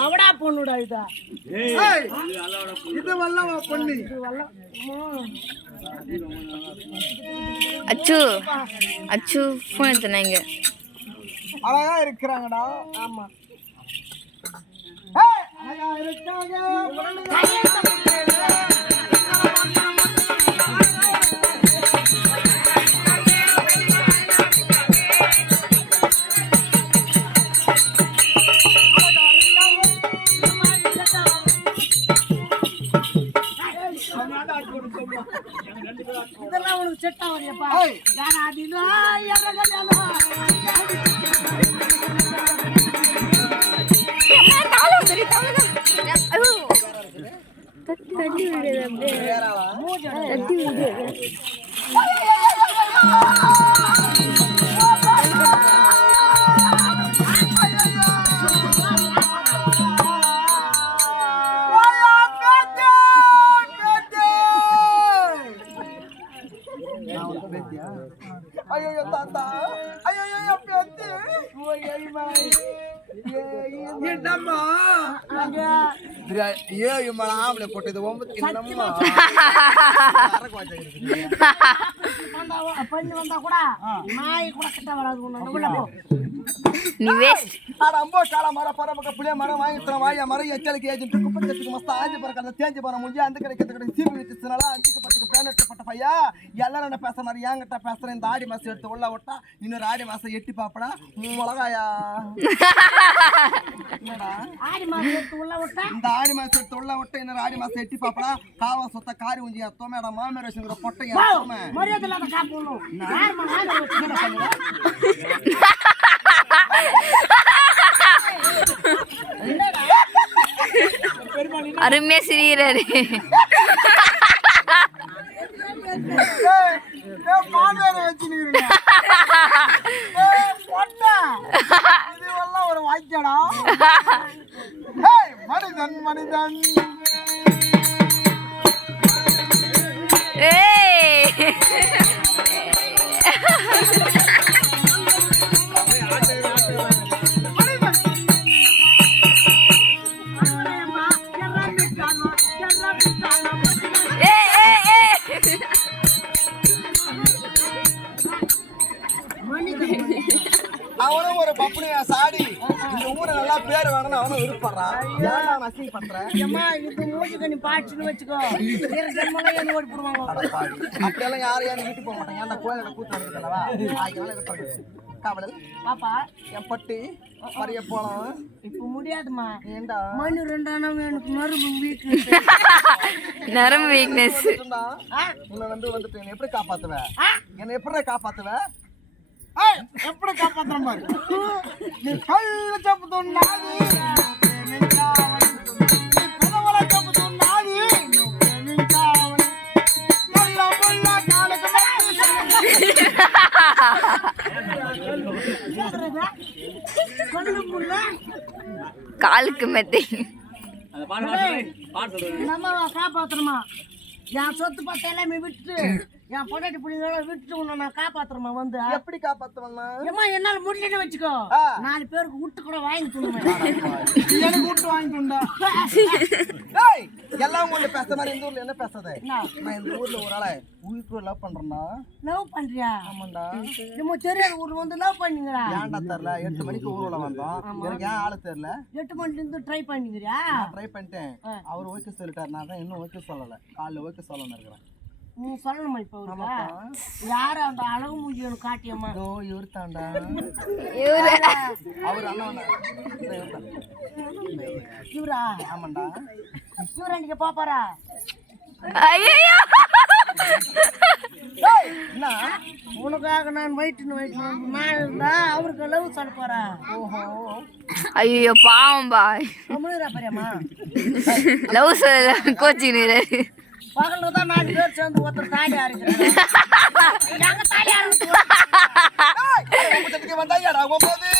லவடா பொண்ணுடா இதா. இது வல்லவா பொண்ணு. அச்சு அச்சு ஃபோன் எடுத்துனாங்க. அழகா இருக்கிறாங்கடா. ஆமா. அழகா இருக்காங்க. இதெல்லாம் உனக்கு செட் ஆகுறியப்பா. யாரா அதிலா ஐயோ தாத்தா, ஐயோ பேத்தி, என்னம்மா ஆம்பளை போட்டது பண்ணி வந்தா கூட நாய் கூட கிட்ட வராது. நீ வேஸ்ட். அம்போ கால மரம் பரமக்க புளிய மரம் வாங்கி தர வாயா மரம் எச்சலுக்கு ஏஜென்ட் குப்பை கட்டுக்கு மஸ்த ஆஞ்சி பறக்க தேஞ்சி போற முடிஞ்சு அந்த கிடைக்கிறது கிடையாது சீப்பு வித்துனால அஞ்சுக்கு பத்துக்கு பேனட் பட்ட பையா எல்லாரும் என்ன பேசுறாரு ஏங்கிட்ட பேசுறேன். இந்த ஆடி மாசம் எடுத்து உள்ள விட்டா இன்னொரு ஆடி மாசம் எட்டி பாப்படா மிளகாயா. ஆடி மாசம் எடுத்து உள்ள விட்டா இந்த ஆடி மாசம் எடுத்து உள்ள விட்டா இன்னொரு ஆடி மாசம் எட்டி பாப்படா காவா சொத்த காரி உஞ்சி தோமேடா மாமேரேஷங்கிற பொட்டையா மரியாதை இல்லாத காப்பணும். அருமையா சிரிக்கிறாரு. ஒரு வாய்க்கடா மனிதன் மனிதன். அவனும் ஒரு பப்புனியா சாடி இந்த ஊரை நல்லா பேர் வேணும்னு அவனும் விருப்பறான். ஏன் அசிங்க பண்றேன்? அம்மா இது மூஞ்சிக்கு நீ பாட்சின்னு வெச்சுக்கோ. என்ன ஓடி போடுவாங்க. அப்படியெல்லாம் யாரும் யாரும் வீட்டுக்கு போக மாட்டாங்க. ஏன்னா கோயில கூத்து நடக்குதுல்லவா அதனால இருப்பாங்க. காவலல் பாப்பா என் பட்டி மறிய போலாம். இப்ப முடியாதுமா. ஏண்டா மணி 2 ஆனா எனக்கு நரம்பு வீக்னஸ். நரம்பு வீக்னஸ். உன்னை வந்துட்டு என்ன எப்படி காப்பாத்துவ? என்ன எப்படி காப்பாத்துவ? எப்படி காப்பாத்துற மாதிரி நீ கல்ல சப்புதோம் நாதி புதவல சப்புதோம் நாதி நின்காவன் நல்ல முல்ல காலுக்கு காலுக்கு மெத்தை நம்ம காப்பாத்துறமா. என் சொத்து பத்த எல்லாமே விட்டு என் பொண்டாட்டி பிள்ளைங்களோட விட்டு உன்னை நான் காப்பாத்துறமா. வந்து எப்படி காப்பாத்துவா? ஏமா என்னால முடியலன்னு வச்சுக்கோ 4 பேருக்கு விட்டு கூட வாங்கி தூங்குவேன். எனக்கு விட்டு வாங்கி தூண்டா எல்லாம் ஒண்ணு பேசுற மாதிரி. இந்த ஊர்ல என்ன பேசாத? நான் இந்த ஊர்ல ஒரு ஆளை உயிருக்கு லவ் பண்றேன்னா. லவ் பண்றியா? ஆமாண்டா. நம்ம தெரியாத ஊர்ல வந்து லவ் பண்ணீங்களா? ஏன்டா தெரியல 8 மணிக்கு ஊர்ல வந்தோம். எனக்கு ஏன் ஆளு தெரியல. 8 மணில இருந்து ட்ரை பண்ணீங்கறியா? ட்ரை பண்ணிட்டேன். அவர் ஓகே சொல்லிட்டாரு. நான் தான் இன்னும் ஓகே சொல்லல. காலைல ஓகே சொல்லணும் இருக்கறேன். நீ சொல்லணுமா இப்ப? யாரு அந்த அழகு மூஞ்சியை காட்டியம்மா? ஓ இவரு தாண்டா. அவர் அண்ணா இவரா? ஆமாண்டா. இவரா நீங்க பாப்பாரா? ஐயோ என்ன உனக்காக நான் வெயிட் நான் இருந்தா அவருக்கு லவ் சொல்ல போறேன். ஓஹோ ஐயோ பாவம் பாய். அம்முறா பரியம்மா லவ் சொல்ல கோச்சினீரே. பகல்ல தான் 4 பேர் சேர்ந்து ஒருத்தர் தாலி ஆரம்பிச்சாங்க. நாங்க தாலி ஆரம்பிச்சோம். வந்தாயாடா போகும்போது